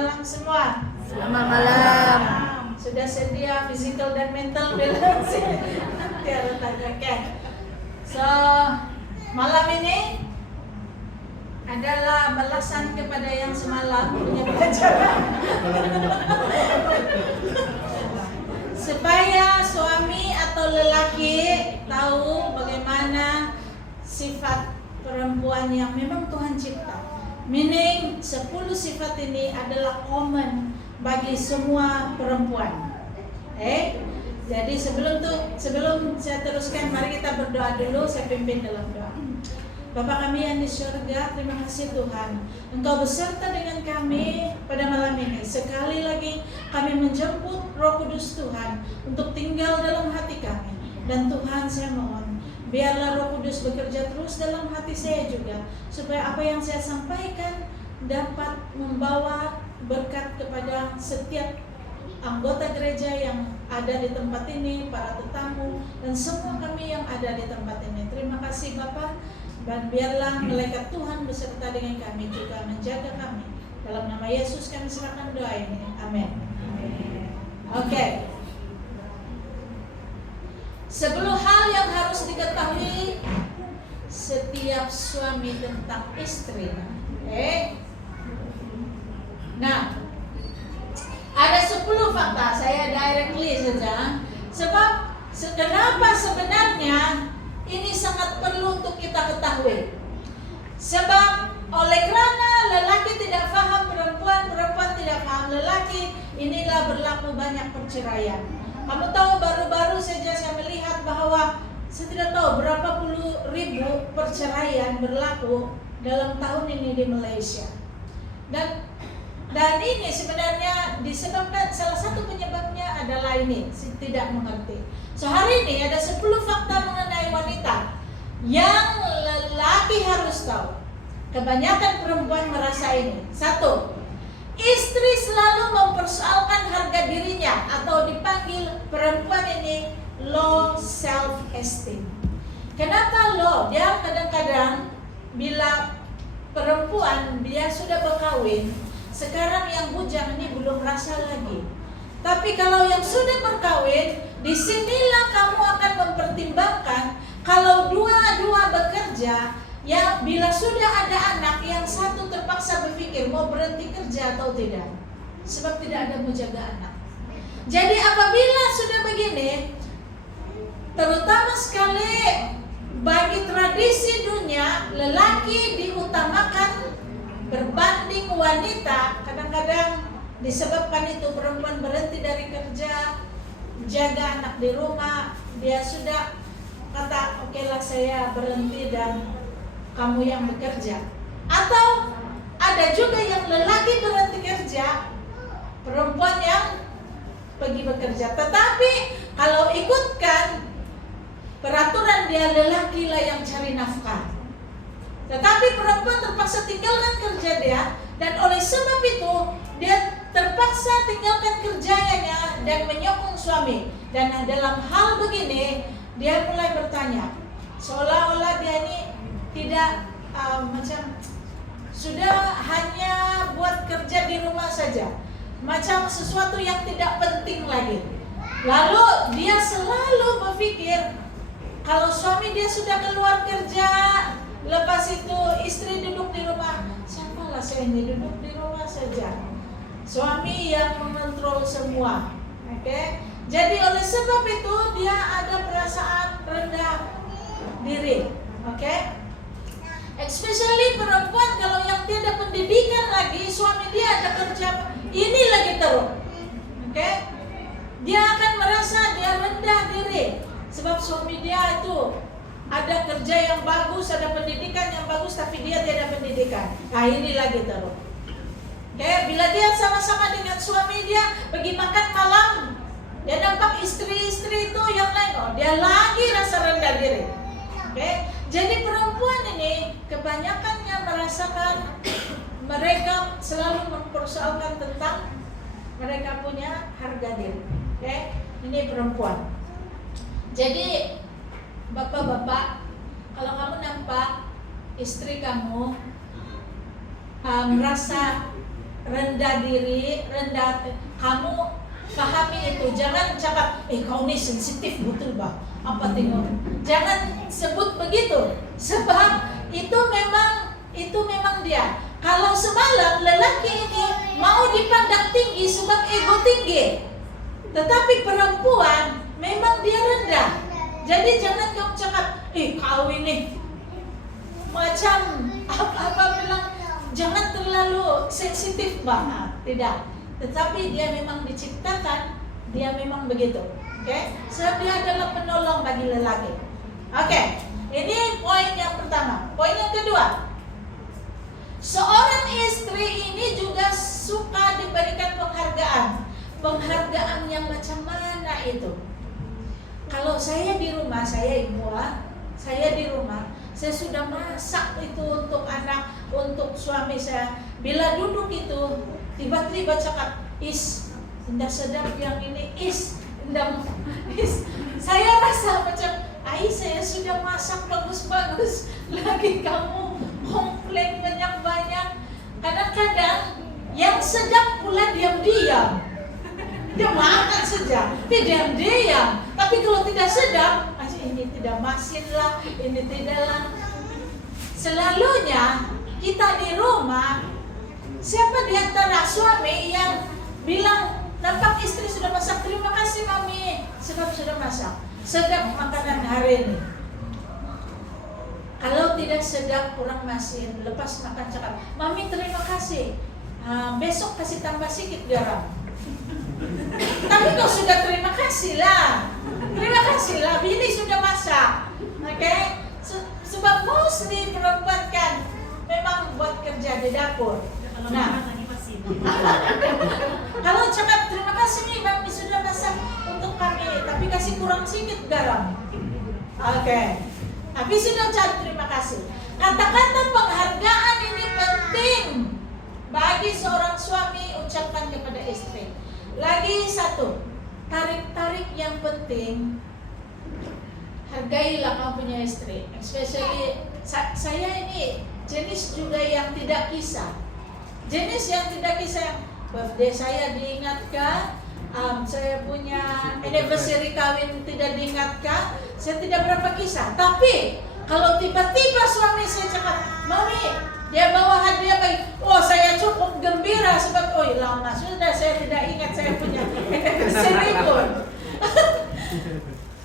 malam semua. Selamat malam. Sudah sedia physical dan mental belum sih? Tiada tanyakan. So, malam ini adalah balasan kepada yang semalam punya pelajaran. Supaya suami atau lelaki tahu bagaimana sifat perempuan yang memang Tuhan cipta. Meaning 10 sifat ini adalah common bagi semua perempuan. Jadi sebelum saya teruskan, mari kita berdoa dulu. Saya pimpin dalam doa. Bapa kami yang di surga, terima kasih Tuhan, Engkau beserta dengan kami pada malam ini. Sekali lagi kami menjemput Roh Kudus Tuhan untuk tinggal dalam hati kami. Dan Tuhan, saya mohon, biarlah Roh Kudus bekerja terus dalam hati saya juga, supaya apa yang saya sampaikan dapat membawa berkat kepada setiap anggota gereja yang ada di tempat ini, para tetamu, dan semua kami yang ada di tempat ini. Terima kasih Bapa, dan biarlah malaikat Tuhan beserta dengan kami juga menjaga kami. Dalam nama Yesus kami serahkan doa ini. Amin. Oke. 10 hal yang harus diketahui setiap suami tentang istri. Nah, ada 10 fakta, saya directly saja. Sebab kenapa sebenarnya ini sangat perlu untuk kita ketahui. Sebab oleh kerana lelaki tidak faham perempuan, perempuan tidak faham lelaki, inilah berlaku banyak perceraian. Kamu tahu baru-baru saja saya melihat bahwa saya tidak tahu berapa puluh ribu perceraian berlaku dalam tahun ini di Malaysia. Dan ini sebenarnya disebabkan, salah satu penyebabnya adalah ini, tidak mengerti. So hari ini ada 10 fakta mengenai wanita yang lelaki harus tahu. Kebanyakan perempuan merasa ini. 1. Istri selalu mempersoalkan harga dirinya, atau dipanggil perempuan ini low self esteem. Kenapa low? Dia kadang-kadang bila perempuan dia sudah berkawin, sekarang yang bujang ini belum rasa lagi. Tapi kalau yang sudah berkawin, disinilah kamu akan mempertimbangkan kalau dua-dua bekerja. Ya, bila sudah ada anak, yang satu terpaksa berpikir mau berhenti kerja atau tidak, sebab tidak ada mau jaga anak. Jadi apabila sudah begini, terutama sekali bagi tradisi dunia, lelaki diutamakan berbanding wanita. Kadang-kadang disebabkan itu perempuan berhenti dari kerja, jaga anak di rumah, dia sudah kata oke lah saya berhenti dan kamu yang bekerja. Atau ada juga yang lelaki berhenti kerja, perempuan yang pergi bekerja. Tetapi kalau ikutkan peraturan, dia lelaki lah yang cari nafkah, tetapi perempuan terpaksa tinggalkan kerja dia, dan oleh sebab itu dia terpaksa tinggalkan kerjanya dan menyokong suami. Dan dalam hal begini dia mulai bertanya, seolah-olah dia ini tidak macam sudah hanya buat kerja di rumah saja, macam sesuatu yang tidak penting lagi. Lalu dia selalu berpikir kalau suami dia sudah keluar kerja, lepas itu istri duduk di rumah, siapalah saya ini duduk di rumah saja. Suami yang mengontrol semua. Jadi oleh sebab itu dia ada perasaan rendah diri. Especially perempuan kalau yang tiada pendidikan lagi, suami dia ada kerja ini lagi terus. Dia akan merasa dia rendah diri, sebab suami dia itu ada kerja yang bagus, ada pendidikan yang bagus, tapi dia tidak pendidikan. Nah ini lagi terus. Bila dia sama-sama dengan suami dia pergi makan malam, dia nampak istri-istri itu yang lain, dia lagi rasa rendah diri. Jadi perempuan ini kebanyakannya merasakan mereka selalu mempersoalkan tentang mereka punya harga diri. Ini perempuan. Jadi bapak-bapak, kalau kamu nampak istri kamu merasa rendah diri, kamu pahami itu. Jangan cakap, kau ini sensitif betul bah. Apa tengok? Jangan sebut begitu. Sebab itu memang dia. Kalau semalam lelaki ini mau dipandang tinggi sebab ego tinggi, tetapi perempuan memang dia rendah. Jadi jangan kamu cakap, kau ini macam apa bilang, jangan terlalu sensitif banget. Tidak. Tetapi dia memang diciptakan, dia memang begitu. Oke? Sebab dia adalah penolong bagi lelaki. Oke. Ini poin yang pertama. Poin yang kedua, seorang istri ini juga suka diberikan penghargaan. Penghargaan yang macam mana itu? Kalau saya di rumah, saya ibu, saya di rumah, saya sudah masak itu untuk anak, untuk suami saya. Bila duduk itu, tiba-tiba cakap, indah sedap yang ini, indah, saya rasa macam, saya sudah masak bagus-bagus, lagi kamu komplain banyak-banyak. Kadang-kadang yang sedap pula diam-diam. Dia makan saja, tapi diam-diam. Tapi kalau tidak sedap, ini tidak masin lah, ini tidak lah. Selalunya kita di rumah, siapa di antara suami yang bilang, nampak istri sudah masak, terima kasih mami, sebab sudah masak, sedap makanan hari ini. Kalau tidak sedap, kurang masin, lepas makan cakap, mami terima kasih, besok kasih tambah sedikit garam. Tapi kau sudah terima kasih lah, bini sudah masak. Oke? Sebab mostly perempuan kan memang buat kerja di dapur. Nah, kalau cakap terima kasih nih mami sudah masak untuk kami, tapi kasih kurang sedikit garam. Oke. Tapi sudah ucap terima kasih. Kata-kata penghargaan ini penting bagi seorang suami ucapkan kepada istri. Lagi satu, tarik-tarik yang penting, hargailah kamu punya istri. Especially saya ini jenis juga yang tidak kisah. Jenis yang tidak kisah, birthday saya diingatkan, saya punya anniversary kawin tidak diingatkan, saya tidak berapa kisah. Tapi kalau tiba-tiba suami saya cakap, mami dia bawa hadiah bagi, saya cukup gembira sebab lama sudah saya tidak ingat saya punya anniversary pun.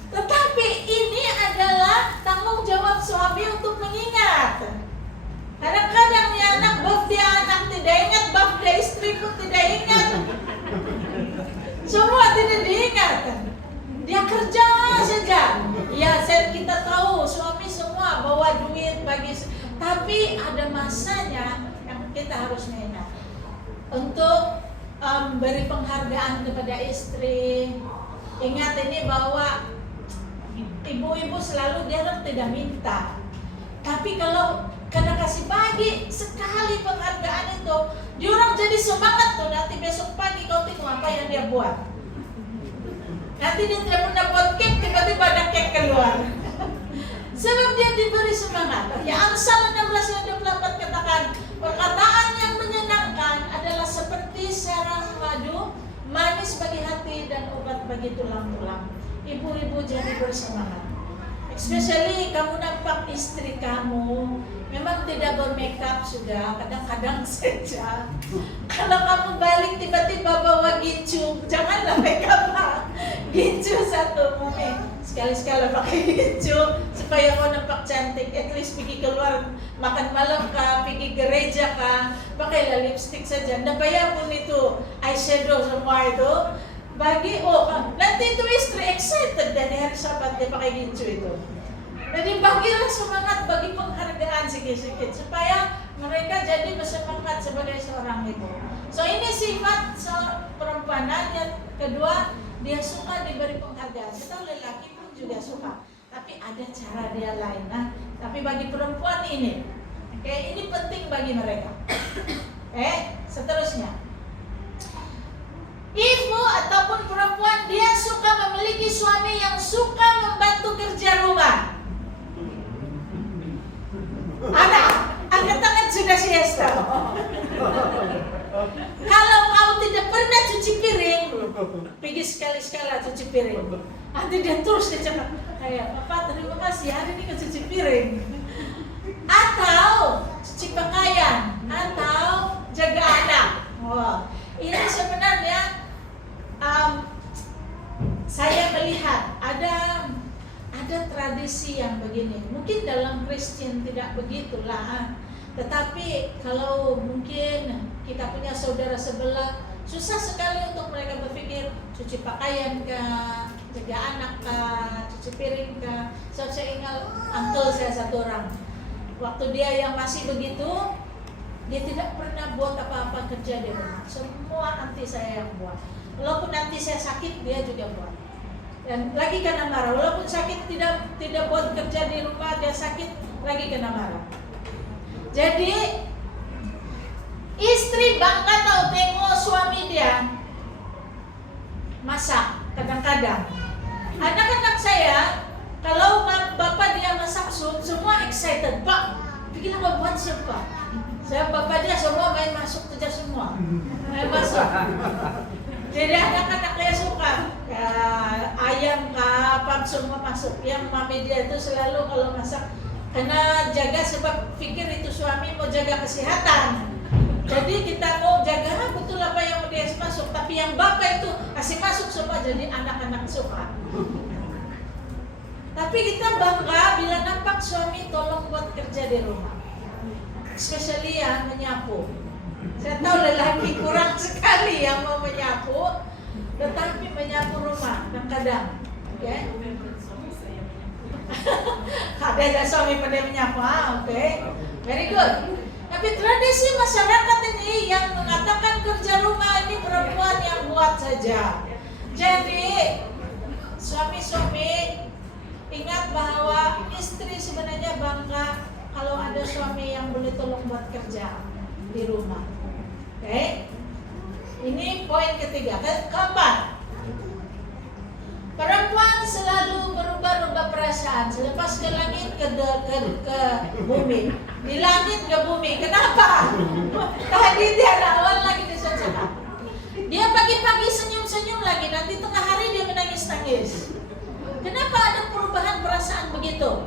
Tetapi ini adalah tanggung jawab suami untuk mengingat. Kadang-kadang ya anak tidak ingat, birthday istri pun tidak ingat. Semua tidak diingat. Dia kerja saja. Ya, kita tahu suami semua bawa duit bagi, tapi ada masanya yang kita harus mengingat untuk beri penghargaan kepada istri. Ingat ini bahwa ibu-ibu selalu dia tidak minta. Tapi kalau karena kasih bagi sekali penghargaan itu, diorang jadi semangat tuh. Nanti besok pagi kau tengok apa yang dia buat. Nanti dia tidak pernah buat cake, tiba-tiba ada cake keluar. Sebab dia diberi semangat. Ya, Amsal 16:24 katakan, perkataan yang menyenangkan adalah seperti serang madu, manis bagi hati dan obat bagi tulang-tulang. Ibu-ibu jadi bersemangat. Especially kamu nampak istri kamu memang tidak bermakeup sudah, kadang-kadang saja. Kalau kamu balik tiba-tiba bawa gincu, janganlah makeup lah. Gincu satu, mami. Sekali-sekala pakai gincu supaya kau nampak cantik. At least pergi keluar makan malam kah, pergi gereja kah, pakailah lipstick saja. Nggak bayar pun itu eyeshadow semua itu. Bagi nanti itu istri excited dari hari Sabat dia pakai gincu itu. Jadi bagilah semangat, bagi penghargaan sedikit-sedikit supaya mereka jadi bersemangat sebagai seorang ibu. So ini sifat perempuan. Yang kedua, dia suka diberi penghargaan. Kita lelaki pun juga suka, tapi ada cara dia lain. Tapi bagi perempuan ini, ini penting bagi mereka. Seterusnya, ibu ataupun perempuan dia suka memiliki suami yang suka membantu kerja rumah. Anak, angkat tangan sudah siesta. Kalau kau tidak pernah cuci piring, pergi sekali-sekala cuci piring. Nanti dia terus dia cakap, kayak Papa terima kasih hari ini ke cuci piring. Atau cuci pakaian, atau jaga anak. Wah, ini sebenarnya saya melihat ada tradisi yang begini. Mungkin dalam Kristen tidak begitulah. Tetapi kalau mungkin kita punya saudara sebelah, susah sekali untuk mereka berpikir cuci pakaian kah, jaga anak kah, cuci piring kah. So, saya ingat uncle saya satu orang. Waktu dia yang masih begitu, dia tidak pernah buat apa-apa kerja di rumah. Semua nanti saya yang buat. Walaupun nanti saya sakit, dia juga buat. Dan lagi kena marah. Walaupun sakit tidak buat kerja di rumah, dia sakit lagi kena marah. Jadi istri bangga tahu tengok suami dia masak kadang-kadang. Anak-anak saya kalau bapak dia masak sup, semua excited. Pak, bikin apa buat sup Pak? Saya bapak dia semua main masuk kerja semua, main masuk. Jadi anak-anak dia suka ayam apa semua masuk. Yang mami dia itu selalu kalau masak karena jaga sebab pikir itu suami mau jaga kesehatan. Jadi kita mau jaga betul apa yang dia masuk, tapi yang bapak itu kasih masuk semua jadi anak-anak suka. Tapi kita bangga bila nampak suami tolong buat kerja di rumah, especially yang menyapu. Saya tahu lelaki kurang sekali yang mau menyapu, tetapi menyapu rumah kadang-kadang, oke? Ada suami pada menyapu, oke? Very good. Tapi tradisi masyarakat ini yang mengatakan kerja rumah ini perempuan yang buat saja. Jadi suami-suami ingat bahwa istri sebenarnya bangga kalau ada suami yang boleh tolong buat kerja di rumah. Oke? Ini poin ketiga. Keempat, perempuan selalu berubah-ubah perasaan. Selepas ke langit ke bumi, di langit ke bumi. Kenapa? Tadi dia awal lagi disocok. Dia pagi-pagi senyum-senyum lagi, nanti tengah hari dia menangis-nangis. Kenapa ada perubahan perasaan begitu?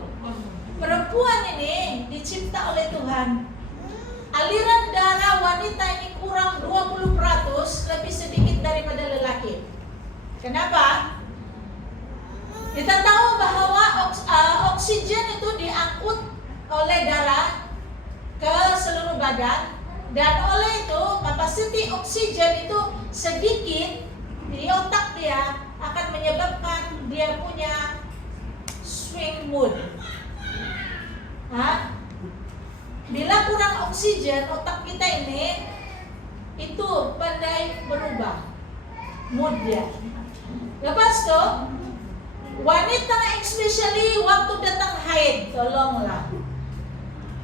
Perempuan ini dicipta oleh Tuhan. Aliran darah wanita ini kurang 20% lebih sedikit daripada lelaki. Kenapa? Kita tahu bahwa oksigen itu diangkut oleh darah ke seluruh badan, dan oleh itu kapasiti oksigen itu sedikit di otak dia akan menyebabkan dia punya swing mood. Bila kurang oksigen, otak kita ini itu pandai berubah mood dia. Lepas itu wanita especially waktu datang haid, tolonglah.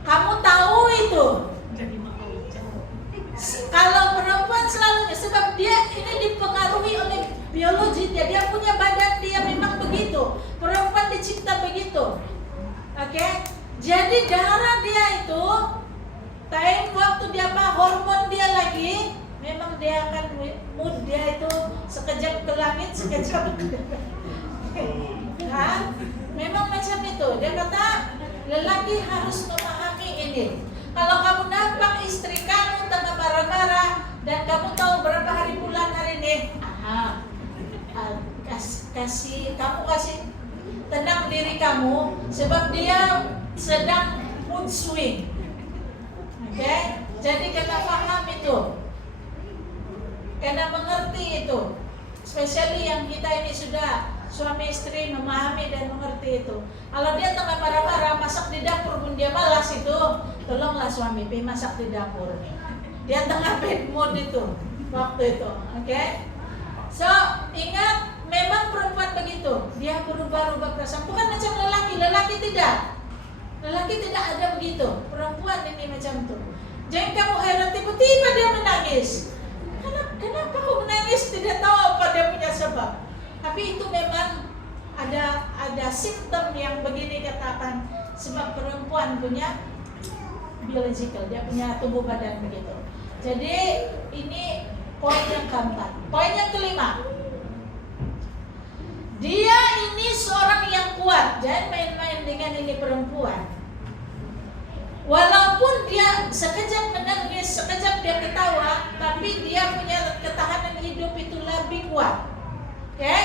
Kamu tahu itu. Kalau perempuan selalu, sebab dia ini dipengaruhi oleh biologi dia punya badan dia memang begitu. Perempuan dicipta begitu. Oke? Jadi darah dia itu time waktu dia hormon dia lagi, memang dia akan mood dia itu sekejap ke langit, sekejap ke memang macam itu. Dia kata lelaki harus memahami ini. Kalau kamu nampak istri kamu tengah marah-marah dan kamu tahu berapa hari bulan hari ini, kasih tenang diri kamu, sebab dia sedang mood swing. Oke? Jadi kena paham itu, kena mengerti itu. Especially yang kita ini sudah suami istri memahami dan mengerti itu. Kalau dia tengah marah-marah masak di dapur pun dia malas itu, tolonglah suami pergi masak di dapur. Dia tengah bad mood itu waktu itu, oke? So ingat, memang perempuan begitu, dia berubah-ubah perasaan. Bukan macam lelaki tidak. Lelaki tidak ada begitu. Perempuan ini macam itu. Jangan kamu heran tiba-tiba dia menangis. Kenapa kau menangis? Tidak tahu apa dia punya sebab. Tapi itu memang ada simptom yang begini katakan, sebab perempuan punya biological, dia punya tubuh badan begitu. Jadi Ini poin yang keempat. Poin yang kelima, dia ini seorang yang kuat. Jangan main-main dengan ini perempuan. Walaupun dia sekejap menangis, sekejap dia ketawa, tapi dia punya ketahanan hidup itu lebih kuat. Oke?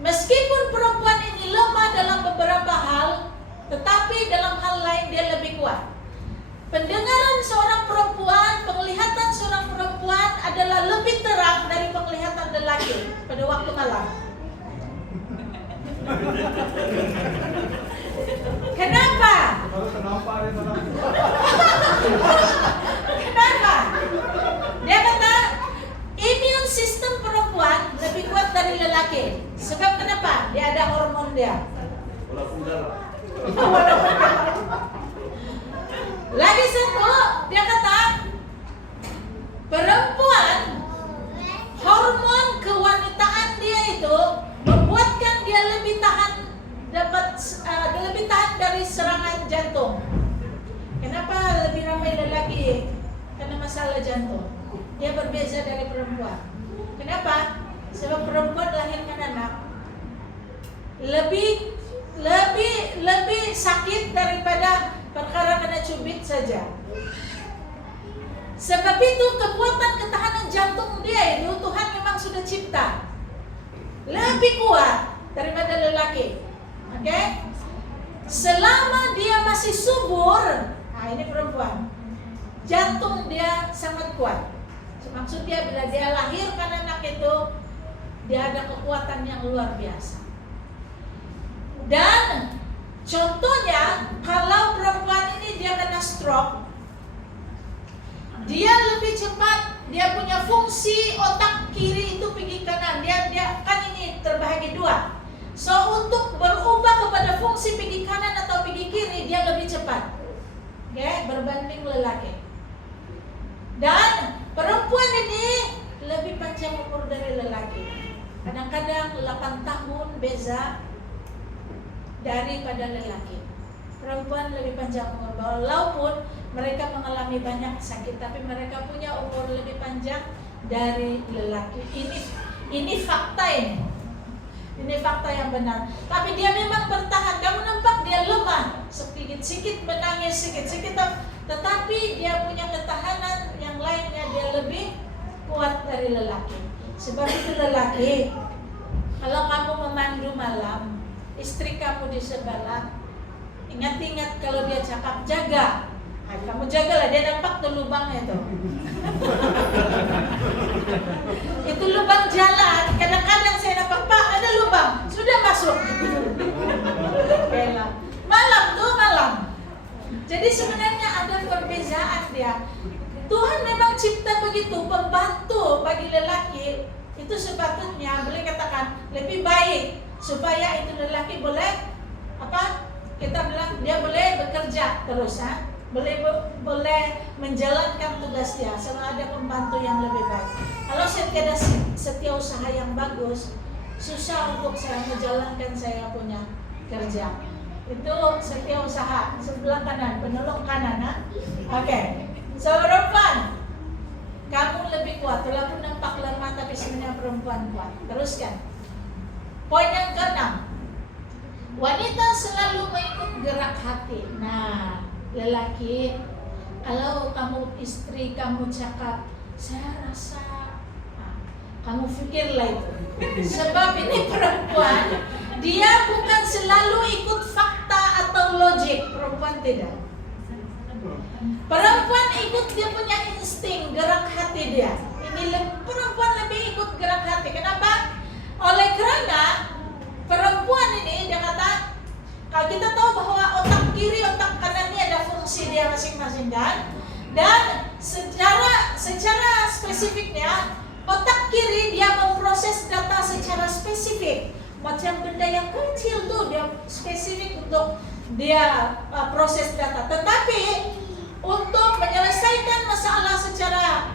Meskipun perempuan ini lemah dalam beberapa hal, tetapi dalam hal lain dia lebih kuat. Pendengaran seorang perempuan, penglihatan seorang perempuan adalah lebih terang dari penglihatan lelaki pada waktu malam. Kenapa? Kenapa? Dia kata immune system perempuan lebih kuat dari lelaki. Sebab kenapa? Dia ada hormon dia. Lagi satu, dia kata perempuan, hormon kewanitaan dia itu membuatkan dia lebih tahan dari serangan jantung. Kenapa lebih ramai lelaki karena masalah jantung? Dia berbeza dari perempuan. Kenapa? Sebab perempuan lahirkan anak lebih sakit daripada perkara kena cubit saja. Sebab itu kekuatan ketahanan jantung dia itu Tuhan memang sudah cipta lebih kuat daripada lelaki. Oke? Selama dia masih subur, nah ini perempuan, jantung dia sangat kuat. Maksudnya bila dia lahirkan anak itu, dia ada kekuatan yang luar biasa. Dan contohnya, kalau perempuan ini dia kena stroke, dia lebih cepat, dia punya fungsi otak kiri itu pergi kanan. Dia kan ini terbahagi dua. So untuk berubah kepada fungsi pergi kanan atau pergi kiri, dia lebih cepat, berbanding lelaki. Dan perempuan ini lebih panjang umur dari lelaki. Kadang-kadang 8 tahun beza daripada lelaki. Perempuan lebih panjang umur, walaupun mereka mengalami banyak sakit, tapi mereka punya umur lebih panjang dari lelaki. Ini fakta ini. Ini fakta yang benar. Tapi dia memang bertahan. Kamu nampak dia lemah, sedikit-sedikit menangis, sedikit-sedikit, tetapi dia punya ketahanan yang lainnya, dia lebih kuat dari lelaki. Sebab itu lelaki, kalau kamu memandu malam, istri kamu di sebelah, ingat-ingat kalau dia cakap jaga. Nah, kamu jagalah, dia nampak tuh lubangnya tuh. Itu lubang jalan. Kadang-kadang saya nampak, Pak ada lubang, sudah masuk. Malam tuh malam. Jadi sebenarnya ada perbezaan dia. Tuhan memang cipta begitu, pembantu bagi lelaki itu sepatutnya boleh katakan lebih baik supaya itu lelaki boleh apa? Kita bilang dia boleh bekerja terus, boleh menjalankan tugas dia. Sama ada pembantu yang lebih baik. Kalau saya tidak setiausaha yang bagus, susah untuk saya menjalankan saya punya kerja. Itu setiausaha sebelah kanan, penolong kanan. Oke. So perempuan, kamu lebih kuat. Walaupun nampak lemah tapi sebenarnya perempuan kuat. Teruskan. Poin yang ke-6. Wanita selalu mengikut gerak hati. Nah, lelaki, kalau kamu istri kamu cakap, saya rasa, kamu fikirlah itu. Sebab ini perempuan, dia bukan selalu ikut fakta atau logik. Perempuan tidak. Perempuan ikut dia punya insting, gerak hati dia. Perempuan lebih ikut gerak hati. Kenapa? Oleh kerana perempuan ini dia kata, kalau kita tahu bahwa otak kiri, otak kanan ini ada fungsi dia masing-masing kan. Dan secara spesifiknya, otak kiri dia memproses data secara spesifik. Macam benda yang kecil tuh dia spesifik untuk dia proses data. Tetapi untuk menyelesaikan masalah secara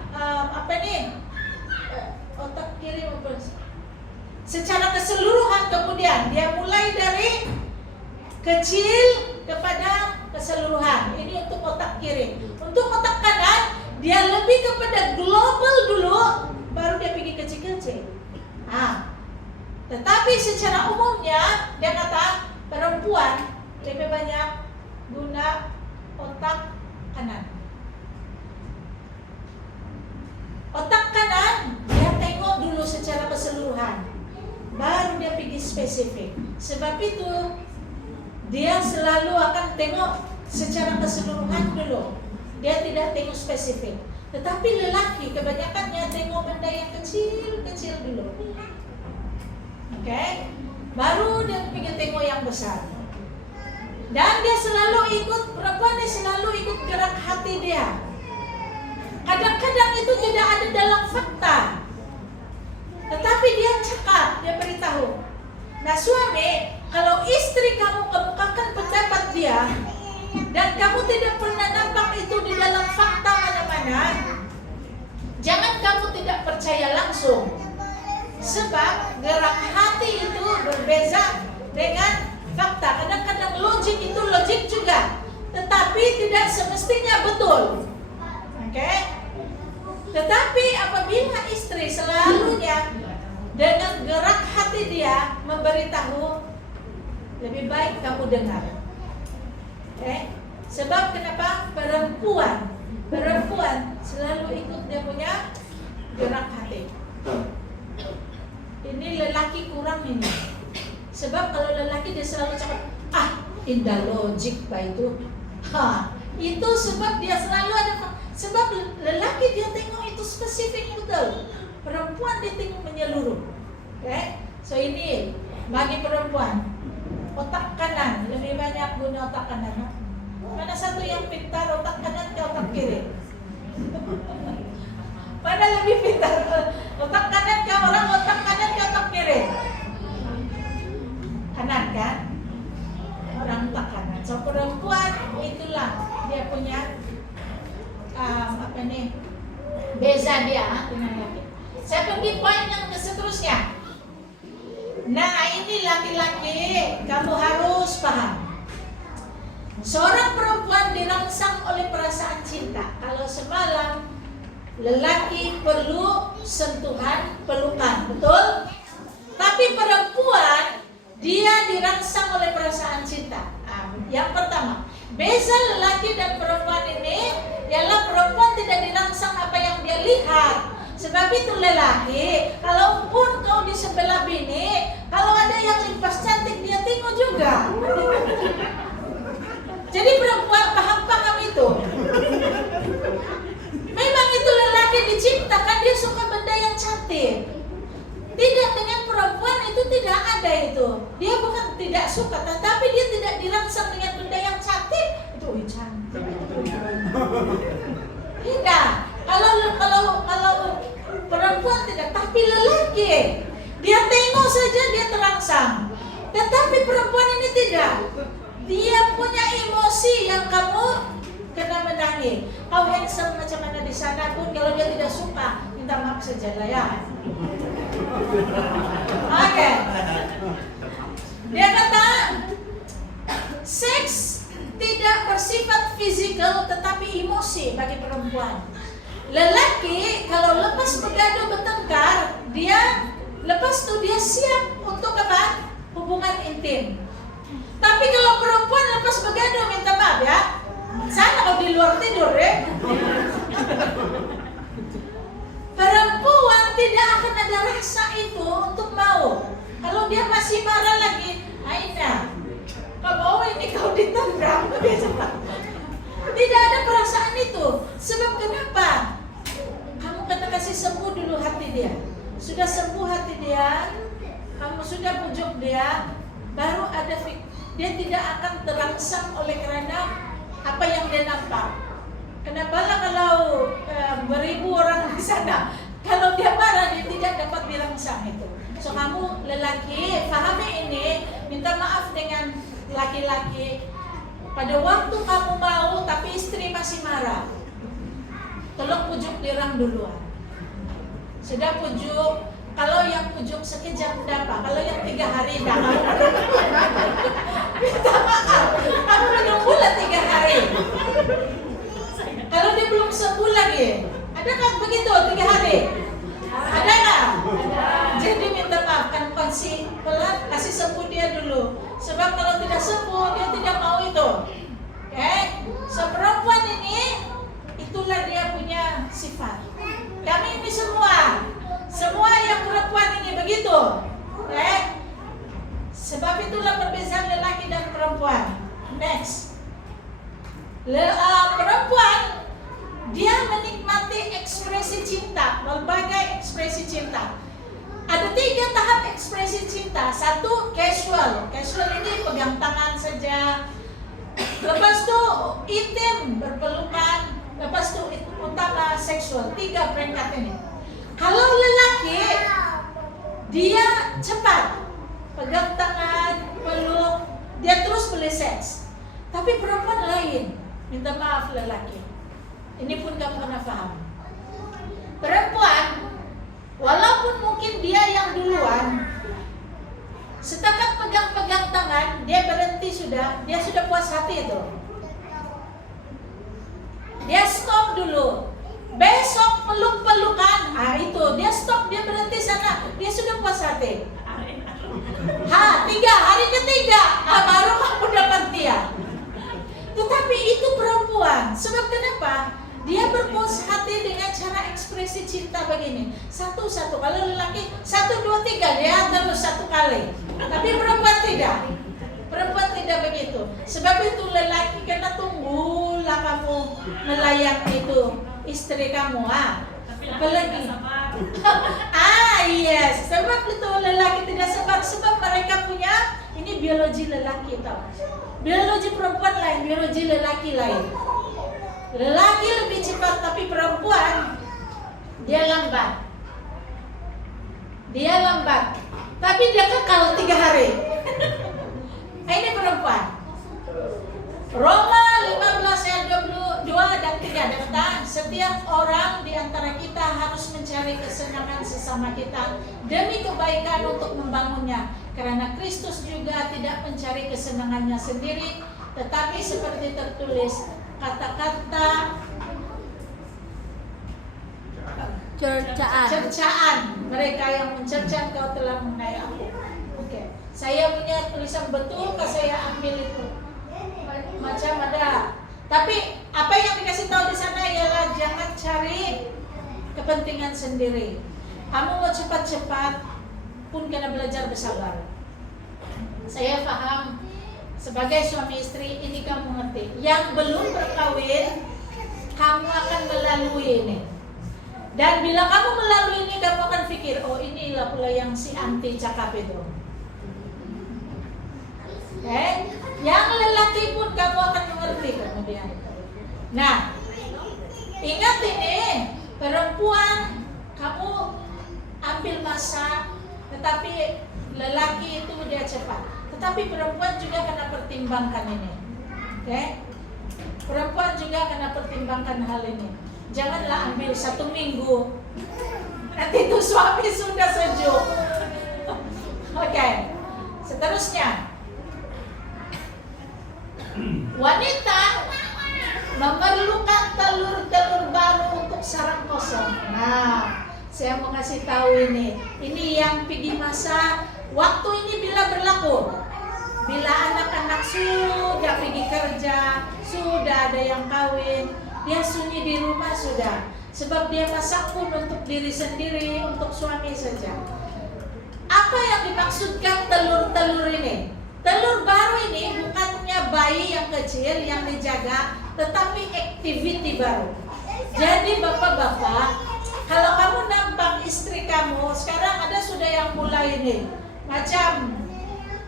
otak kiri memproses secara keseluruhan, kemudian dia mulai dari kecil kepada keseluruhan. Ini untuk otak kiri. Untuk otak kanan, Dia lebih kepada global dulu, baru dia pergi kecil-kecil. Tetapi secara umumnya dia kata perempuan lebih banyak guna otak kanan. Otak kanan dia tengok dulu secara keseluruhan, baru dia pergi spesifik. Sebab itu dia selalu akan tengok secara keseluruhan dulu. Dia tidak tengok spesifik. Tetapi lelaki kebanyakannya tengok benda yang kecil-kecil dulu. Oke? Baru dia pergi tengok yang besar. Dan dia selalu ikut, perempuan dia selalu ikut gerak hati dia. Kadang-kadang itu tidak ada dalam fakta, tetapi dia cakap, dia beritahu. Nah suami, kalau istri kamu kemukakan pendapat dia dan kamu tidak pernah nampak itu di dalam fakta mana-mana, jangan kamu tidak percaya langsung. Sebab gerak hati itu berbeza dengan fakta. Kadang-kadang logik itu logik juga, tetapi tidak semestinya betul. Oke? Tetapi apabila istri selalunya dengan gerak hati dia memberitahu, lebih baik kamu dengar. Oke? Sebab kenapa? Perempuan selalu ikut dia punya gerak hati. Ini lelaki kurang ini. Sebab kalau lelaki dia selalu cakap, indah logik pak itu. Itu sebab dia selalu ada. Sebab lelaki dia tengok itu spesifik betul. Perempuan dia tengok menyeluruh. Okay? So ini bagi perempuan, otak kanan lebih banyak guna otak kanan. Mana satu yang pintar, otak kanan ke otak kiri? Mana lebih pintar? Otak kanan ke orang, otak kanan ke otak kiri? Kanan kan? Orang otak kanan. So perempuan itulah dia punya beza dia dengan laki. Saya pergi poin yang seterusnya. Nah ini laki-laki, kamu harus paham. Seorang perempuan dirangsang oleh perasaan cinta. Kalau semalam lelaki perlu sentuhan, pelukan, betul? Tapi perempuan dia dirangsang oleh perasaan cinta. Yang pertama, beza lelaki dan perempuan ini ialah perempuan tidak dirangsang apa yang dia lihat. Sebab itu lelaki, kalaupun kau di sebelah bini, kalau ada yang lipas cantik dia tengok juga. Jadi perempuan paham itu. Memang itu lelaki diciptakan dia suka benda yang cantik. Tidak, dengan perempuan itu tidak ada itu. Dia bukan tidak suka, tetapi dia tidak dirangsang dengan benda yang cantik. Itu cantik. Tidak. Kalau perempuan tidak, tapi lelaki dia tengok saja dia terangsang. Tetapi perempuan ini tidak. Dia punya emosi yang kamu kena menangis. Kau handsome macam mana di sana pun kalau dia tidak suka, minta maaf saja lah ya. Oke. Dia kata seks tidak bersifat fisikal tetapi emosi bagi perempuan. Lelaki kalau lepas bergaduh bertengkar, dia lepas itu dia siap untuk apa? Hubungan intim. Tapi kalau perempuan lepas bergaduh minta maaf ya, sana kalau di luar tidur ya. Perempuan tidak akan ada rasa itu untuk mau. Kalau dia masih marah lagi, Aina, kau mau ini kau ditendang, tidak ada perasaan itu. Sebab kenapa? Kamu kena kasih sembuh dulu hati dia. Sudah sembuh hati dia, kamu sudah pujuk dia, baru ada dia tidak akan terangsang oleh kerana apa yang dia nampak. Kenapa lah kalau beribu orang di sana, kalau dia marah dia tidak dapat dirangsang itu. So kamu lelaki pahami ini, minta maaf dengan laki-laki. Pada waktu kamu mau tapi istri masih marah, tolong pujuk dirang duluan. Sudah pujuk, kalau yang pujuk sekejap dapat, kalau yang 3 hari dah. Minta maaf, kamu menunggulah 3 hari. Kalau dia belum sembuh lagi. Ada kan begitu 3 hari? Ada nggak? Jadi minta maaf kan kasih sembuh dia dulu. Sebab kalau tidak sembuh dia tidak mau itu. Oke? So perempuan ini itulah dia punya sifat. Kami ini semua yang perempuan ini begitu. Oke? Sebab itulah perbedaan lelaki dan perempuan. Next. Perempuan dia menikmati ekspresi cinta, berbagai ekspresi cinta. Ada 3 tahap ekspresi cinta. 1 casual. Casual ini pegang tangan saja. Lepas itu intim, berpelukan. Lepas itu utama seksual. 3 peringkat ini. Kalau lelaki dia cepat, pegang tangan, peluk, dia terus boleh seks. Tapi perempuan lain. Minta maaf lelaki. Ini pun kamu pernah paham. Perempuan, walaupun mungkin dia yang duluan, setakat pegang-pegang tangan, dia berhenti sudah, dia sudah puas hati itu. Dia stop dulu. Besok peluk-pelukan, itu dia stop, dia berhenti sana, dia sudah puas hati. 3 hari ketiga, baru kamu dapat dia. Tetapi itu perempuan. Sebab kenapa? Dia berpuas hati dengan cara ekspresi cinta begini. Satu-satu. Kalau lelaki 1, 2, 3 dia terus 1 kali. Tapi perempuan tidak. Perempuan tidak begitu. Sebab itu lelaki kena tunggulah kamu melayani itu istri kamu. Apalagi yes. Sebab itu lelaki tidak sabar. Sebab mereka punya ini biologi lelaki tahu. Biologi perempuan lain, biologi lelaki lain. Lelaki lebih cepat, tapi perempuan dia lambat. Dia lambat, tapi dia kekal 3 hari. Ini perempuan. Roma 15 ayat 22 dan 3 daftar. Setiap orang di antara kita harus mencari kesenangan sesama kita demi kebaikan untuk membangunnya. Karena Kristus juga tidak mencari kesenangannya sendiri, tetapi seperti tertulis, kata-kata cercaan mereka yang mencerca kau telah mengenai aku. Oke. Saya punya tulisan betul, saya ambil itu. Macam ada. Tapi apa yang dikasih tahu di sana ialah jangan cari kepentingan sendiri. Kamu mau cepat-cepat pun kena belajar bersabar. Saya paham sebagai suami istri ini kamu ngerti. Yang belum berkawin, kamu akan melalui ini. Dan bila kamu melalui ini, kamu akan pikir, oh inilah pula yang si anti cakap itu. Yang lelaki pun kamu akan mengerti kemudian. Nah, ingat ini, perempuan kamu ambil masa, tetapi lelaki itu dia cepat. Tetapi perempuan juga kena pertimbangkan ini. Perempuan juga kena pertimbangkan hal ini. Janganlah ambil 1 minggu, nanti itu suami sudah sejuk. Seterusnya, wanita memerlukan telur-telur baru untuk sarang kosong. Nah, saya mau kasih tahu ini yang pergi masa waktu ini bila berlaku. Bila anak-anak sudah pergi kerja, sudah ada yang kawin, dia sunyi di rumah sudah. Sebab dia masak pun untuk diri sendiri, untuk suami saja. Apa yang dimaksudkan telur-telur ini? Telur baru ini bukannya bayi yang kecil yang dijaga, tetapi activity baru. Jadi bapak-bapak, kalau kamu nampak istri kamu, sekarang ada sudah yang mulai ini. Macam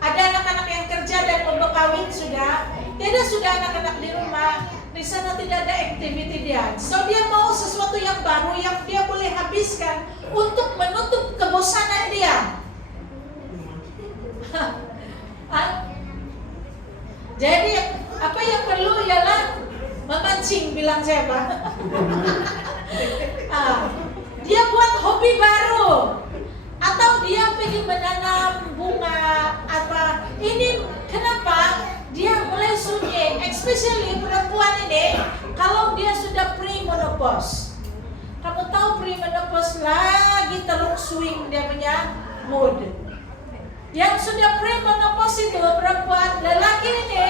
ada anak-anak yang kerja dan mau kawin sudah. Tidak sudah anak-anak di rumah. Di sana tidak ada activity dia. So dia mau sesuatu yang baru yang dia boleh habiskan untuk menutup kebosanan dia. Jadi apa yang perlu ialah memancing, bilang saya Pak. Dia buat hobi baru, atau dia pergi menanam bunga apa. Ini kenapa dia mulai sunyi, especially perempuan ini Kalau dia sudah pre-menopause, kamu tahu pre-menopause lagi terus swing dia punya mood. Yang sudah pre-menopause itu perempuan, lelaki ini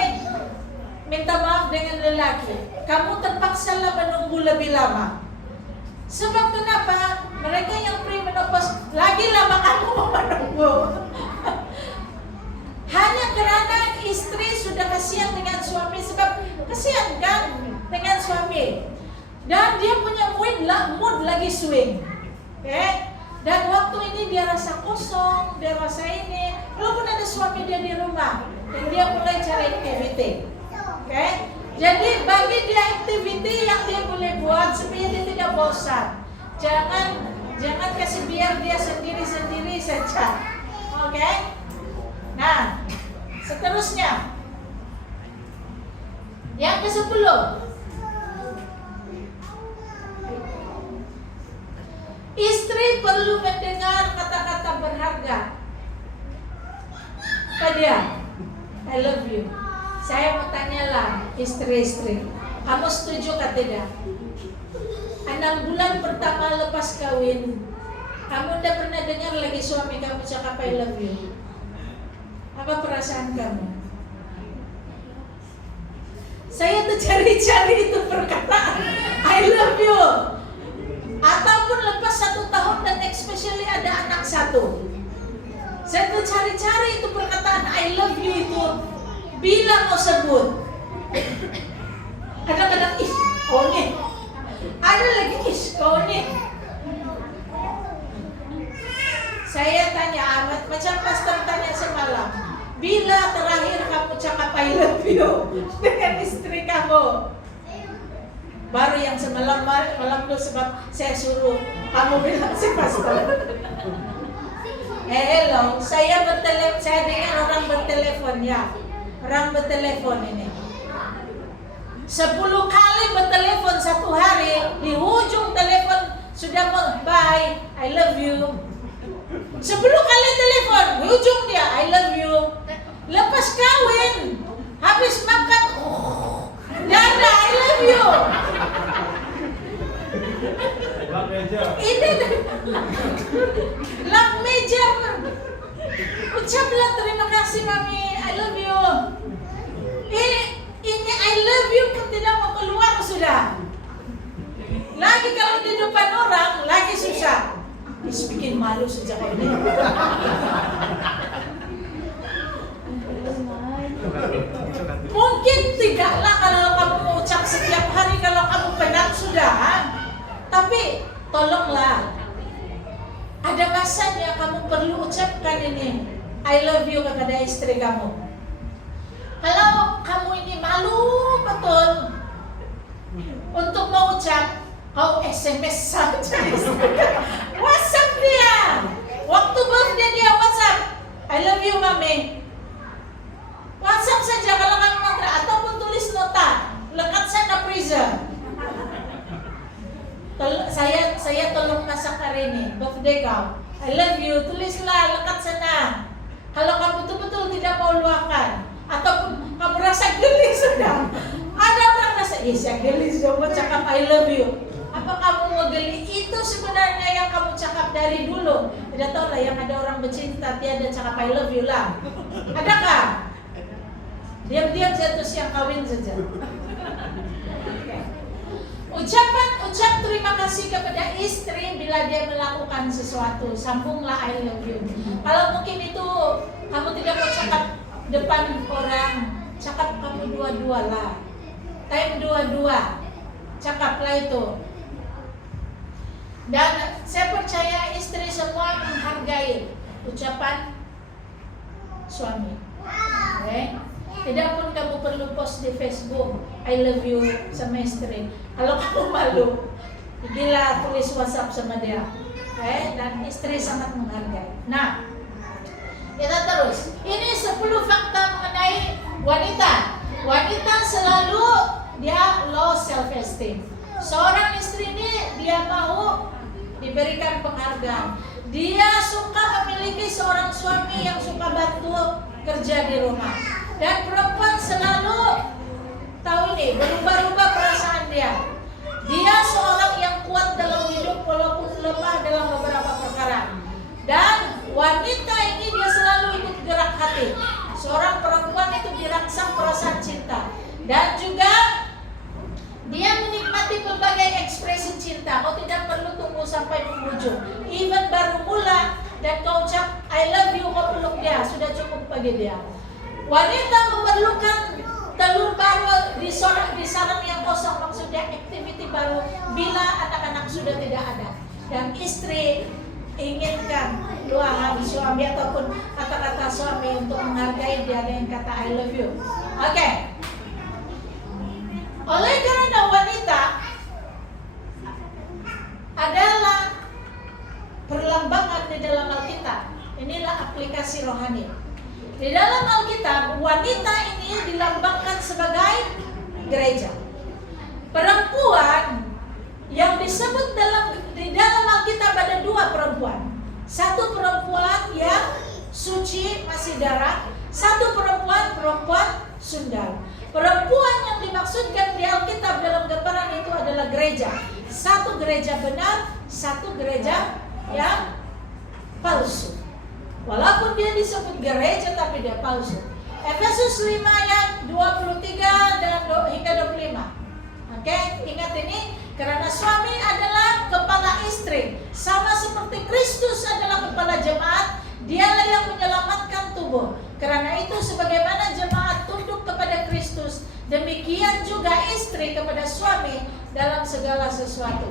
minta maaf dengan lelaki, kamu terpaksa menunggu lebih lama. Sebab kenapa? Mereka yang pre-menopause lagi lama kamu mau menunggu. Hanya karena istri sudah kasihan dengan suami, sebab kasihan kan dengan suami, dan dia punya mood lagi swing, dan waktu ini dia rasa kosong, dia rasa ini, walaupun ada suami dia di rumah, dan dia mulai cari activity, jadi bagi dia activity yang dia boleh buat supaya dia tidak bosan. Jangan kasih biar dia sendiri saja, Nah, seterusnya yang ke-10, istri perlu mendengar kata-kata berharga pada I love you. Saya mau tanyalah istri-istri, kamu setuju atau tidak? 6 bulan pertama lepas kawin, kamu udah pernah dengar lagi suami kamu cakap I love you? Apa perasaan kamu? Saya tuh cari-cari itu perkataan I love you. Ataupun lepas 1 tahun dan especially ada anak 1, saya tuh cari-cari itu perkataan I love you itu bila mau sebut. Kadang-kadang kau nih, ada lagi kau nih. Saya tanya, macam pastor tanya semalam, bila terakhir kamu cakap I love you dengan istri kamu? Baru yang semalam malam itu, sebab saya suruh kamu bilang si pastor. Hello, saya dengar orang bertelepon ya. Orang bertelepon ini 10 kali bertelepon 1 hari, di ujung telepon sudah bye, I love you. 10 kali telepon, di ujung dia I love you. Lepas kawin, habis makan, dada I love you. Ini lap meja, ucaplah terima kasih mami, I love you. Ini I love you kan tidak mau keluar sudah. Lagi kalau di depan orang lagi susah. Bikin malu sejak ini. Mungkin tidaklah kalau kamu mau ucap setiap hari kalau kamu penat sudah. Tapi tolonglah, ada masanya kamu perlu ucapkan ini I love you kepada istri kamu. Kalau kamu ini malu betul untuk mau ucap, kau SMS saja, WhatsApp dia. Waktu birthday dia WhatsApp, I love you mami. WhatsApp saja kalau kamu mau, ataupun tulis nota, lekat sana freezer. Saya tolong masak hari ini, birthday kau, I love you, tulislah lekat sana. Kalau kamu betul-betul tidak mau luahkan, ataupun kamu rasa geli sudah, ada orang rasa, saya geli sudah mau cakap I love you. Apa kamu mau geli? Itu sebenarnya yang kamu cakap dari dulu. Tidak tahu lah, yang ada orang bercinta tiada cakap I love you lah. Adakah? Diam-diam jatuh siang kawin saja. Ucap terima kasih kepada istri bila dia melakukan sesuatu. Sambunglah I love you. Kalau mungkin itu kamu tidak mau cakap depan orang, cakap kamu dua-dua lah. Time dua-dua, cakaplah itu. Dan saya percaya istri semua menghargai ucapan suami. Tidak pun kamu perlu post di Facebook I love you sama istri. Kalau kamu malu, gila tulis WhatsApp sama dia. Dan istri sangat menghargai. Nah, kita terus. Ini 10 fakta mengenai wanita. Wanita selalu dia low self esteem. Seorang istri ini dia mau diberikan penghargaan. Dia suka memiliki seorang suami yang suka bantu kerja di rumah. Dan perempuan selalu tahu ini, berubah-ubah perasaan dia. Dia seorang yang kuat dalam hidup walaupun lemah dalam beberapa perkara. Dan wanita ini dia selalu ikut gerak hati. Seorang perempuan itu dirangsang perasaan cinta. Dan juga dia menikmati berbagai ekspresi cinta. Kau tidak perlu tunggu sampai penghujung. Even baru mula dan kau ucap I love you, kau peluk dia, sudah cukup bagi dia. Wanita memerlukan telur baru di sarang yang kosong, maksudnya aktiviti baru bila anak-anak sudah tidak ada. Dan istri inginkan doa suami ataupun kata-kata suami untuk menghargai dia dengan kata I love you. Oke. Oleh karena wanita adalah perlambangan di dalam Alkitab. Inilah aplikasi rohani. Di dalam Alkitab, wanita ini dilambangkan sebagai gereja. Perempuan yang disebut di dalam Alkitab ada dua perempuan. Satu perempuan yang suci masih darah, satu perempuan sundal. Perempuan yang dimaksudkan di Alkitab dalam gambaran itu adalah gereja. Satu gereja benar, satu gereja yang palsu. Walaupun dia disebut gereja tapi dia palsu. Efesus 5 ayat 23 dan hingga 25. Oke, ingat ini karena suami adalah kepala istri, sama seperti Kristus adalah kepala jemaat, dialah yang menyelamatkan tubuh. Karena itu sebagaimana jemaat tunduk kepada Kristus, demikian juga istri kepada suami dalam segala sesuatu.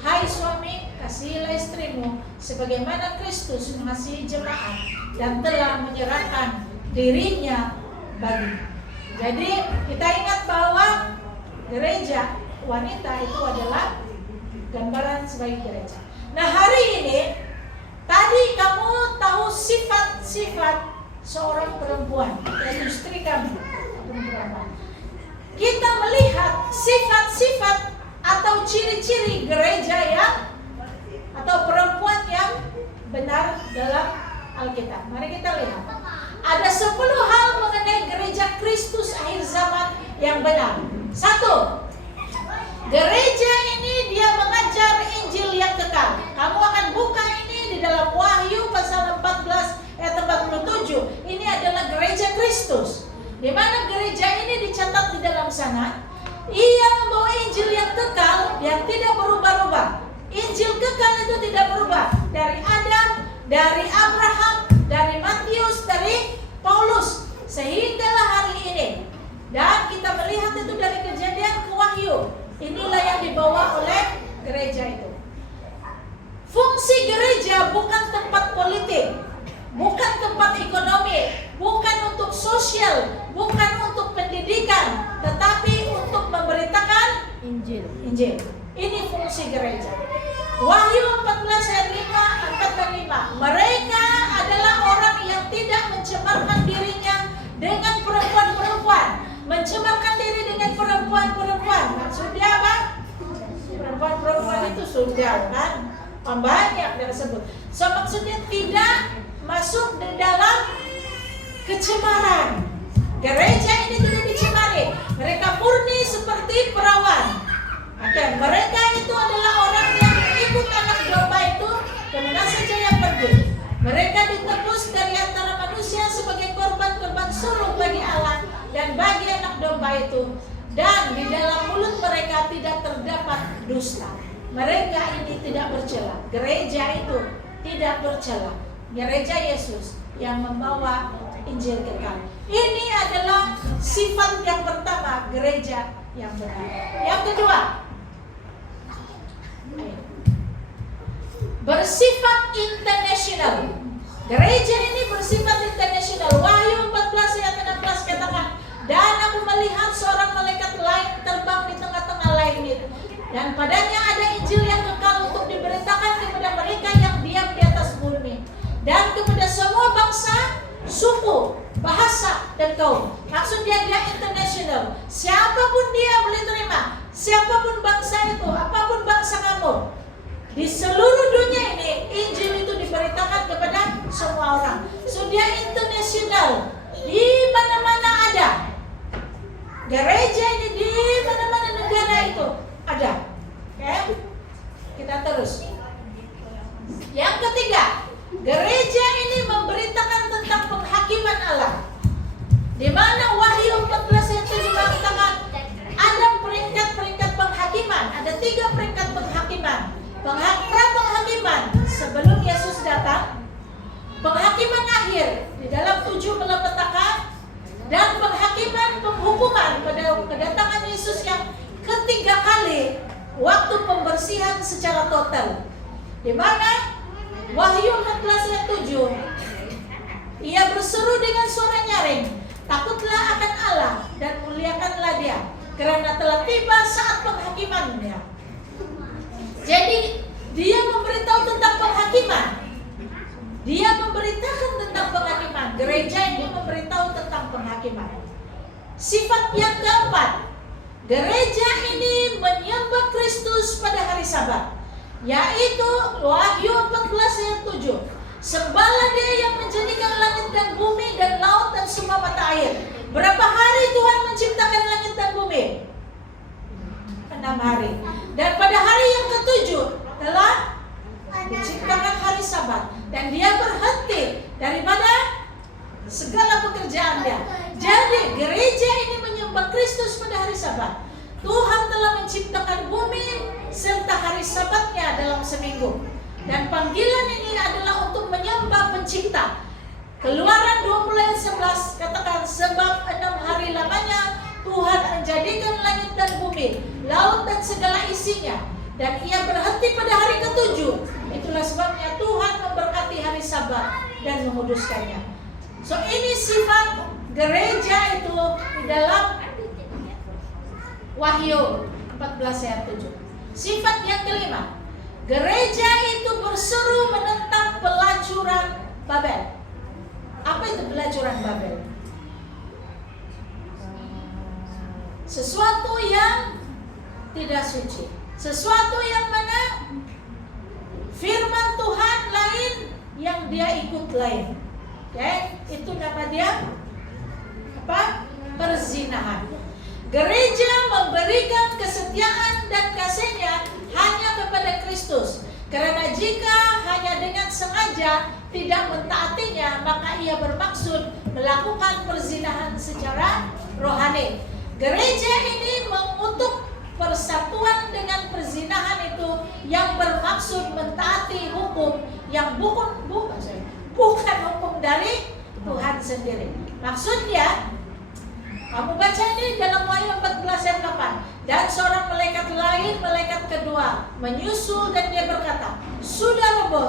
Hai suami, kasihilah istrimu sebagaimana Kristus mengasihi jemaat dan telah menyerahkan dirinya bagi. Jadi kita ingat bahwa gereja wanita itu adalah gambaran sebagai gereja. Nah hari ini tadi kamu tahu sifat-sifat seorang perempuan, yaitu istri kamu. Kita melihat sifat-sifat atau ciri-ciri gereja yang atau perempuan yang benar dalam Alkitab. Mari kita lihat. Ada 10 hal mengenai gereja Kristus akhir zaman yang benar. 1. Gereja ini dia mengajar Injil yang kekal. Kamu akan buka ini di dalam Wahyu pasal 14 ayat 47. Ini adalah gereja Kristus. Di mana gereja ini dicatat di dalam sana. Ia membawa Injil yang kekal yang tidak berubah-ubah. Injil kekal itu tidak berubah. Dari Adam, dari Abraham, dari Matius, dari Paulus. Sehinggalah hari ini. Dan kita melihat itu dari Kejadian ke Wahyu. Inilah yang dibawa oleh gereja itu. Fungsi gereja bukan tempat politik, bukan tempat ekonomi, bukan untuk sosial, bukan untuk pendidikan, tetapi untuk memberitakan Injil. Ini fungsi gereja. Wahyu 14 ayat 4 dan 5. Mereka adalah orang yang tidak mencemarkan dirinya dengan perempuan-perempuan, mencemarkan diri dengan perempuan-perempuan. Maksudnya apa? Perempuan-perempuan itu sudah kan banyak tersebut. So maksudnya tidak masuk di dalam kecemaran. Gereja ini tidak dicemari. Mereka murni seperti perawan. Oke, mereka itu adalah orang yang ikut anak domba itu kemana saja yang pergi. Mereka ditebus dari antara manusia sebagai korban-korban sulung bagi Allah dan bagi anak domba itu. Dan di dalam mulut mereka tidak terdapat dusta. Mereka ini tidak bercela. Gereja itu tidak bercela. Gereja Yesus yang membawa Injil kekal. Ini adalah sifat yang pertama gereja yang benar. Yang kedua, bersifat internasional. Gereja ini bersifat internasional. Wahyu 14 ayat 16 katakan, dan aku melihat seorang malaikat lain terbang di tengah-tengah langit, dan padanya ada Injil yang kekal untuk diberitakan kepada mereka yang diam di atas bumi, dan kepada semua bangsa, suku, bahasa, dan kaum. Maksudnya dia internasional. Siapapun dia boleh terima. Siapapun bangsa itu, apapun bangsa kamu. Di seluruh dunia ini, Injil itu diberitakan kepada semua orang. So dia internasional. Di mana-mana ada. Gereja ini di mana-mana negara itu Di mana Wahyu 14 ayat 7 mengatakan ada peringkat-peringkat penghakiman, ada 3 peringkat penghakiman. Penghakiman sebelum Yesus datang, penghakiman akhir di dalam 7 malapetaka, dan penghakiman penghukuman pada kedatangan Yesus yang ketiga kali, waktu pembersihan secara total. Di mana Wahyu 14 ayat 7, ia berseru dengan suara nyaring, takutlah akan Allah dan muliakanlah Dia, karena telah tiba saat penghakimannya. Jadi dia memberitahu tentang penghakiman. Dia memberitakan tentang penghakiman. Gereja ini memberitahu tentang penghakiman. Sifat yang keempat, gereja ini menyembah Kristus pada hari Sabat, yaitu Wahyu 14 ayat 7. Sembahlah Dia yang menjadikan langit dan bumi dan laut dan semua mata air. Berapa hari Tuhan menciptakan langit dan bumi? 6 hari. Dan pada hari yang ke-7 telah menciptakan hari Sabat, dan Dia berhenti daripada segala pekerjaannya. Jadi gereja ini menyembah Kristus pada hari Sabat. Tuhan telah menciptakan bumi serta hari Sabatnya dalam seminggu. Dan panggilan ini adalah untuk menyembah Pencipta. Keluaran 20 ayat 11 katakan, sebab 6 hari lamanya Tuhan menjadikan langit dan bumi, laut dan segala isinya, dan Ia berhenti pada hari ke-7. Itulah sebabnya Tuhan memberkati hari Sabat dan menguduskannya. So ini sifat gereja itu di dalam Wahyu 14 ayat 7. Sifat yang kelima, gereja itu berseru menentang pelacuran Babel. Apa itu pelacuran Babel? Sesuatu yang tidak suci, sesuatu yang mana firman Tuhan lain, yang dia ikut lain. Itu nama dia apa? Perzinahan. Gereja memberikan kesetiaan dan kasihnya hanya kepada Kristus. Karena jika hanya dengan sengaja tidak mentaatinya, maka ia bermaksud melakukan perzinahan secara rohani. Gereja ini mengutuk persatuan dengan perzinahan itu yang bermaksud mentaati hukum yang bukan hukum dari Tuhan sendiri. Maksudnya, kamu baca ini dalam Wahyu 14 ayat 8. Dan seorang malaikat lain, malaikat kedua, menyusul dan dia berkata, sudah roboh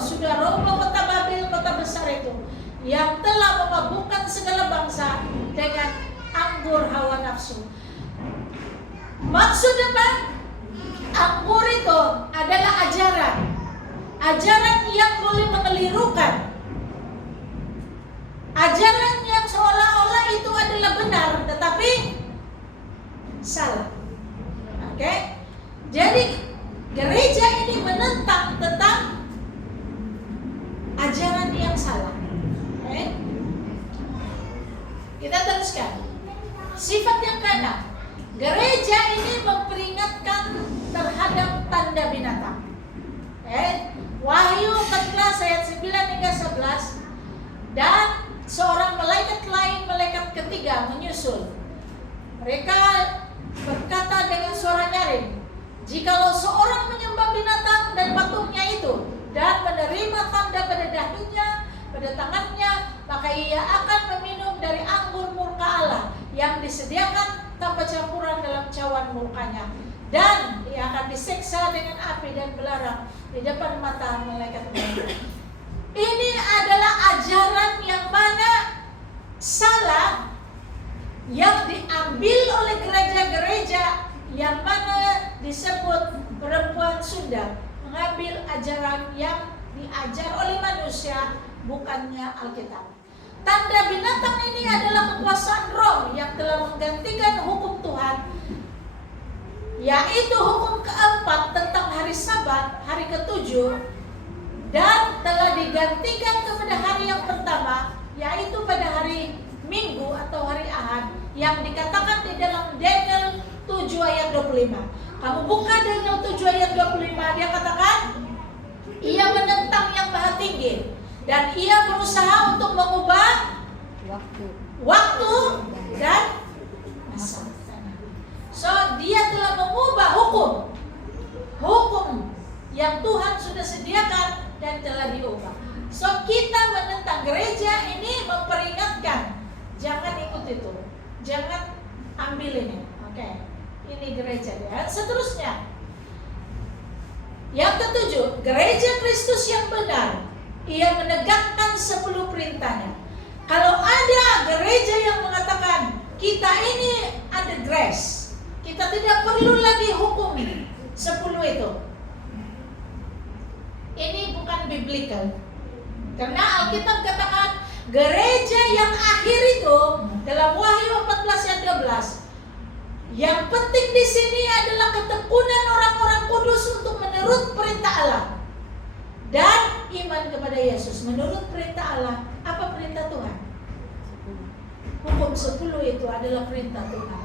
kota Babel, kota besar itu, yang telah memabukkan segala bangsa dengan anggur hawa nafsu. Maksud apa? Anggur itu adalah ajaran yang boleh mengelirukan, ajaran yang seolah-olah itu adalah benar tetapi salah. Oke? Jadi gereja ini menentang tentang ajaran yang salah. Oke? Kita teruskan. Sifat yang keenam, gereja ini memperingatkan terhadap tanda binatang. Wahyu 14 ayat 9 hingga 11. Dan seorang malaikat lain, malaikat ketiga menyusul. Mereka berkata dengan suara nyaring, jikalau seorang menyembah binatang dan patungnya itu dan menerima tanda pada dahinya, pada tangannya, maka ia akan meminum dari anggur murka Allah yang disediakan tanpa campuran dalam cawan murkanya, dan ia akan disiksa dengan api dan belerang di depan mata malaikat-malaikat. Ini adalah ajaran yang mana salah, yang diambil oleh gereja-gereja yang mana disebut perempuan Sunda, mengambil ajaran yang diajar oleh manusia, bukannya Alkitab. Tanda binatang ini adalah kekuasaan roh yang telah menggantikan hukum Tuhan, yaitu hukum keempat tentang hari Sabat, hari ke-7, dan telah digantikan kepada hari yang pertama, yaitu pada hari Minggu atau hari Ahad, yang dikatakan di dalam Daniel 7 ayat 25. Kamu buka Daniel 7 ayat 25, dia katakan, ia menentang yang maha tinggi dan ia berusaha untuk mengubah waktu dan masa. So dia telah mengubah hukum yang Tuhan sudah sediakan dan telah diubah. So kita menentang gereja ini memperingatkan, jangan ikut itu, jangan ambil ini. Oke, ini gereja ya. Seterusnya, yang ketujuh, gereja Kristus yang benar, ia menegakkan 10 perintahnya. Kalau ada gereja yang mengatakan kita ini ada grace, kita tidak perlu lagi hukum 10 itu, ini bukan biblical. Karena Alkitab katakan gereja yang akhir itu dalam Wahyu 14 ayat 12, yang penting di sini adalah ketekunan orang-orang kudus untuk menurut perintah Allah dan iman kepada Yesus. Menurut perintah Allah, apa perintah Tuhan? Hukum 10 itu adalah perintah Tuhan.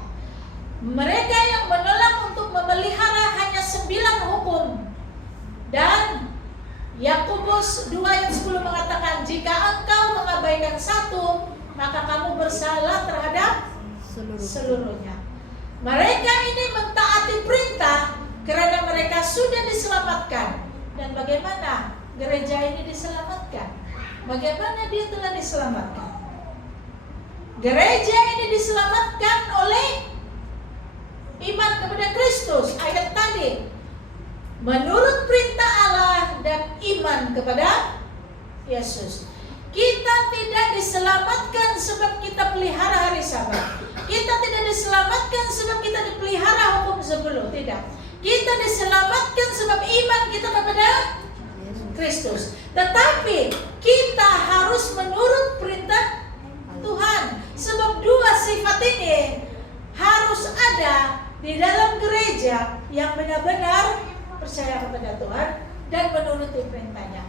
Mereka yang menolak untuk memelihara hanya 9 hukum. Dan Yakobus 2 ayat 10 mengatakan, jika engkau mengabaikan 1, maka kamu bersalah terhadap seluruhnya. Mereka ini mentaati perintah karena mereka sudah diselamatkan. Dan bagaimana gereja ini diselamatkan? Bagaimana dia telah diselamatkan? Gereja ini diselamatkan oleh iman kepada Kristus. Ayat tadi, menurut perintah Allah dan iman kepada Yesus. Kita tidak diselamatkan sebab kita pelihara hari Sabat. Kita tidak diselamatkan sebab kita dipelihara hukum 10. Tidak. Kita diselamatkan sebab iman kita kepada Kristus. Tetapi kita harus menurut perintah Tuhan. Sebab 2 sifat ini harus ada di dalam gereja yang benar-benar percaya kepada Tuhan dan menuruti perintahnya.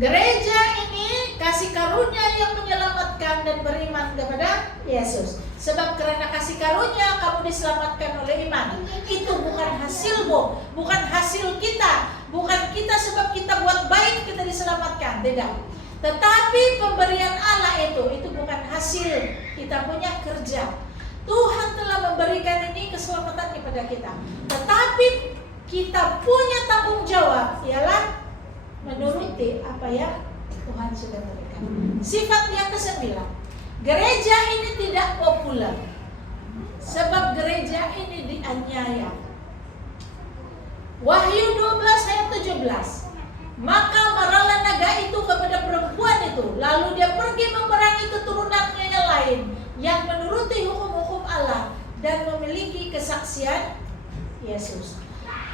Gereja ini kasih karunia yang menyelamatkan dan beriman kepada Yesus. Sebab karena kasih karunia kamu diselamatkan oleh iman. Itu bukan hasilmu, bukan hasil kita, bukan kita sebab kita buat baik kita diselamatkan, tidak. Tetapi pemberian Allah itu bukan hasil kita punya kerja. Tuhan telah memberikan ini keselamatan kepada kita. Tetapi kita punya tanggung jawab ialah menuruti apa yang Tuhan sudah berikan. Sifat yang ke-9, gereja ini tidak populer sebab gereja ini dianiaya. Wahyu 12 ayat 17, maka marahlah naga itu kepada perempuan itu, lalu dia pergi memerangi keturunannya yang lain yang menuruti hukum-hukum Allah dan memiliki kesaksian Yesus.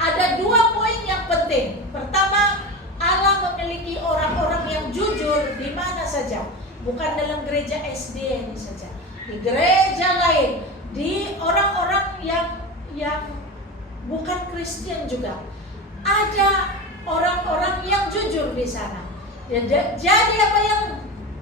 Ada 2 poin yang penting. Pertama, Allah memiliki orang-orang yang jujur di mana saja, bukan dalam gereja SD ini saja, di gereja lain, di orang-orang yang bukan Kristen juga ada orang-orang yang jujur di sana. Jadi apa yang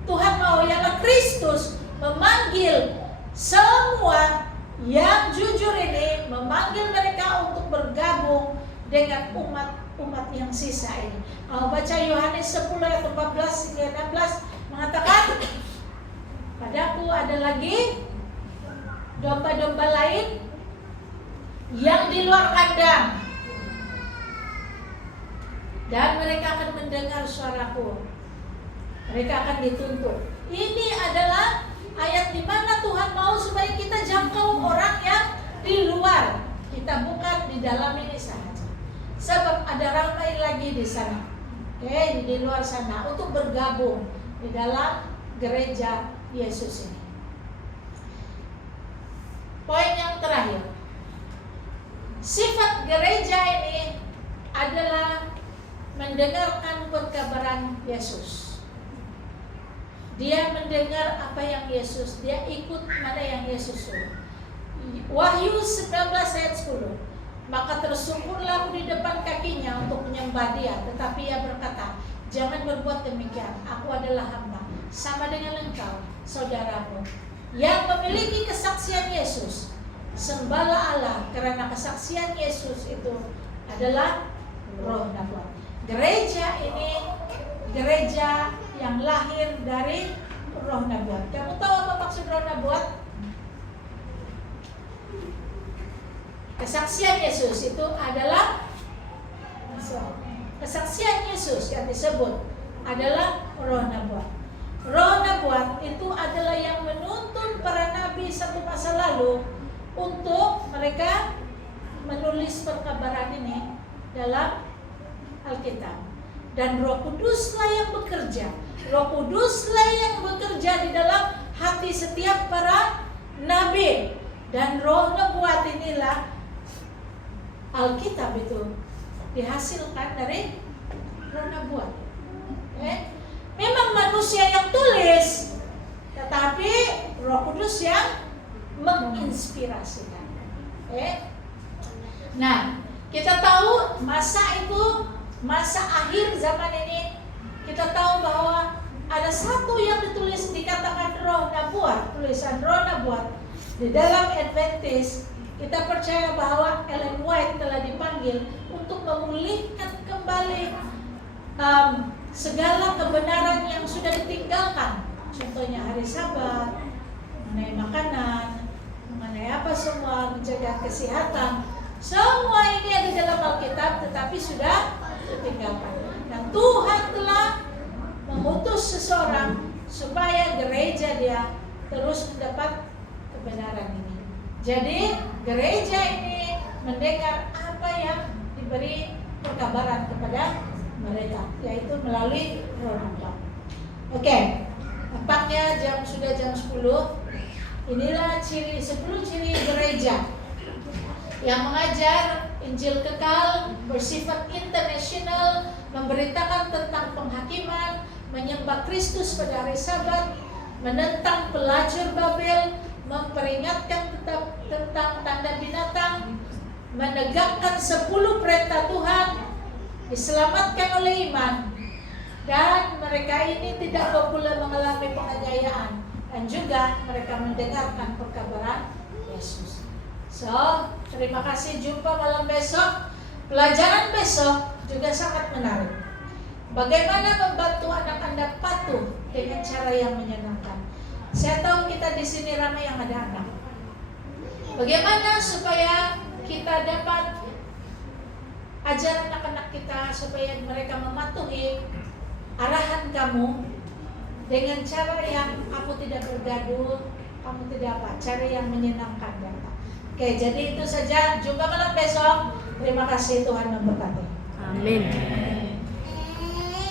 Tuhan mau ialah Kristus memanggil semua yang jujur ini, memanggil mereka untuk bergabung dengan umat yang sisa ini. Kalau baca Yohanes 10 ayat 14 hingga 16 mengatakan, padaku ada lagi domba-domba lain yang di luar kandang, dan mereka akan mendengar suaraku. Mereka akan dituntut. Ini adalah ayat di mana Tuhan mau supaya kita jangkau orang yang di luar. Kita bukan di dalam ini saja. Sebab ada ramai lagi di sana, di luar sana untuk bergabung di dalam gereja Yesus ini. Poin yang terakhir, sifat gereja ini adalah mendengarkan perkabaran Yesus. Dia mendengar apa yang Yesus, dia ikut mana yang Yesus suruh. Wahyu 19 ayat 10. Maka tersungkurlah aku di depan kakinya untuk menyembah dia. Tetapi ia berkata, jangan berbuat demikian. Aku adalah hamba, sama dengan engkau, saudaramu, yang memiliki kesaksian Yesus. Sembahlah Allah, karena kesaksian Yesus itu adalah roh nafas. Gereja ini gereja yang lahir dari roh nabuat. Kamu tahu apa maksud roh nabuat? Kesaksian Yesus itu adalah kesaksian Yesus yang disebut adalah roh nabuat. Roh nabuat itu adalah yang menuntun para nabi satu masa lalu untuk mereka menulis perkabaran ini dalam Alkitab. Dan Roh Kuduslah yang bekerja. Roh Kuduslah yang bekerja di dalam hati setiap para nabi. Dan roh nabuat inilah Alkitab itu dihasilkan dari roh nabuat. Memang manusia yang tulis, tetapi Roh Kudus yang menginspirasikan. Nah, kita tahu masa itu, masa akhir zaman ini, kita tahu bahwa ada satu yang ditulis dikatakan roh nabuat, tulisan roh nabuat. Di dalam Adventist, kita percaya bahwa Ellen White telah dipanggil untuk memulihkan kembali segala kebenaran yang sudah ditinggalkan. Contohnya hari Sabat, mengenai makanan, mengenai apa semua, menjaga kesehatan. Semua ini ada dalam Alkitab tetapi sudah ditinggalkan. Dan Tuhan telah mengutus seseorang supaya gereja dia terus mendapat kebenaran ini. Jadi gereja ini mendengar apa yang diberi perkabaran kepada mereka, yaitu melalui roh nabuat. Oke, nampaknya sudah jam 10. Inilah 10 ciri gereja yang mengajar Injil kekal, bersifat internasional, memberitakan tentang penghakiman, menyembah Kristus pada hari Sabat, menentang pelacur Babel, memperingatkan tentang tanda binatang, menegakkan 10 perintah Tuhan, diselamatkan oleh iman, dan mereka ini tidak pula mengalami penganiayaan, dan juga mereka mendengarkan perkabaran Yesus. So, terima kasih, jumpa malam besok. Pelajaran besok juga sangat menarik. Bagaimana membantu anak Anda patuh dengan cara yang menyenangkan. Saya tahu kita di sini ramai yang ada anak. Bagaimana supaya kita dapat ajar anak-anak kita supaya mereka mematuhi arahan kamu dengan cara yang kamu tidak bergaduh, kamu tidak apa, cara yang menyenangkan mereka. Oke, jadi itu saja. Jumpa malam besok. Terima kasih, Tuhan memberkati. Amin.